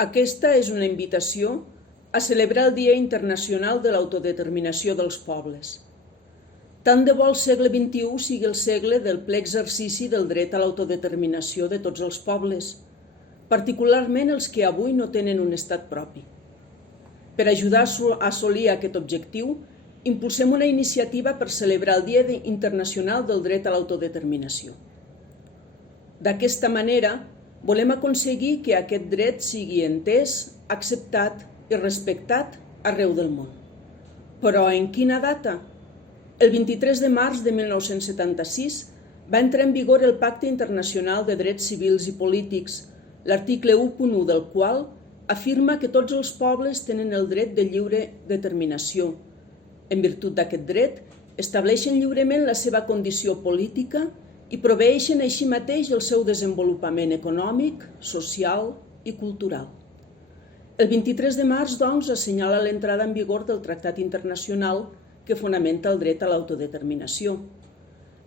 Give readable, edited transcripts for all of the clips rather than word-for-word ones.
Aquesta és una invitació a celebrar el Dia Internacional de l'Autodeterminació dels Pobles. Tant de bo el segle XXI sigui el segle del ple exercici del dret a l'autodeterminació de tots els pobles, particularment els que avui no tenen un estat propi. Per ajudar a assolir aquest objectiu, impulsem una iniciativa per celebrar el Dia Internacional del Dret a l'Autodeterminació. D'aquesta manera, volem aconseguir que aquest dret sigui entès, acceptat i respectat arreu del món. Però en quina data? El 23 de març de 1976 va entrar en vigor el Pacte Internacional de Drets Civils i Polítics, l'article 1.1 del qual afirma que tots els pobles tenen el dret de lliure determinació. En virtut d'aquest dret, estableixen lliurement la seva condició política i proveeixen així mateix el seu desenvolupament econòmic, social i cultural. El 23 de març, doncs, assenyala l'entrada en vigor del Tractat Internacional que fonamenta el dret a l'autodeterminació.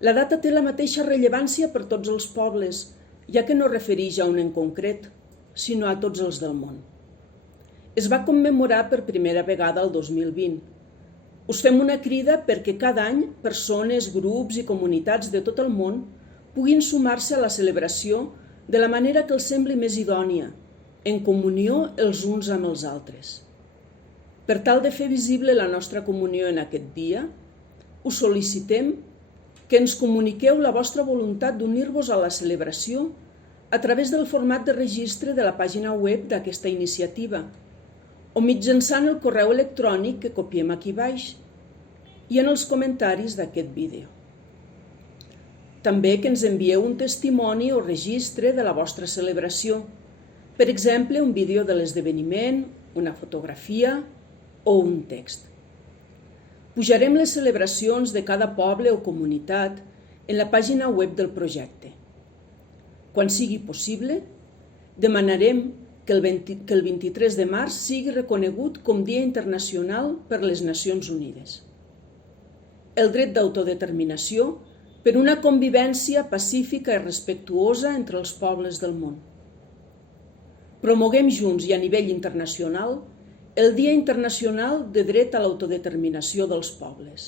La data té la mateixa rellevància per tots els pobles, ja que no refereix a un en concret, sinó a tots els del món. Es va commemorar per primera vegada el 2020. Us fem una crida perquè cada any persones, grups i comunitats de tot el món puguin sumar-se a la celebració de la manera que els sembli més idònia, en comunió els uns amb els altres. Per tal de fer visible la nostra comunió en aquest dia, us sol·licitem que ens comuniqueu la vostra voluntat d'unir-vos a la celebració a través del format de registre de la pàgina web d'aquesta iniciativa o mitjançant el correu electrònic que copiem aquí baix i en els comentaris d'aquest vídeo. També que ens envieu un testimoni o registre de la vostra celebració, per exemple, un vídeo de l'esdeveniment, una fotografia o un text. Pujarem les celebracions de cada poble o comunitat en la pàgina web del projecte. Quan sigui possible, demanarem que el 23 de març sigui reconegut com Dia Internacional per les Nacions Unides. El dret d'autodeterminació per una convivència pacífica i respectuosa entre els pobles del món. Promoguem junts i a nivell internacional el Dia Internacional de Dret a l'Autodeterminació dels Pobles.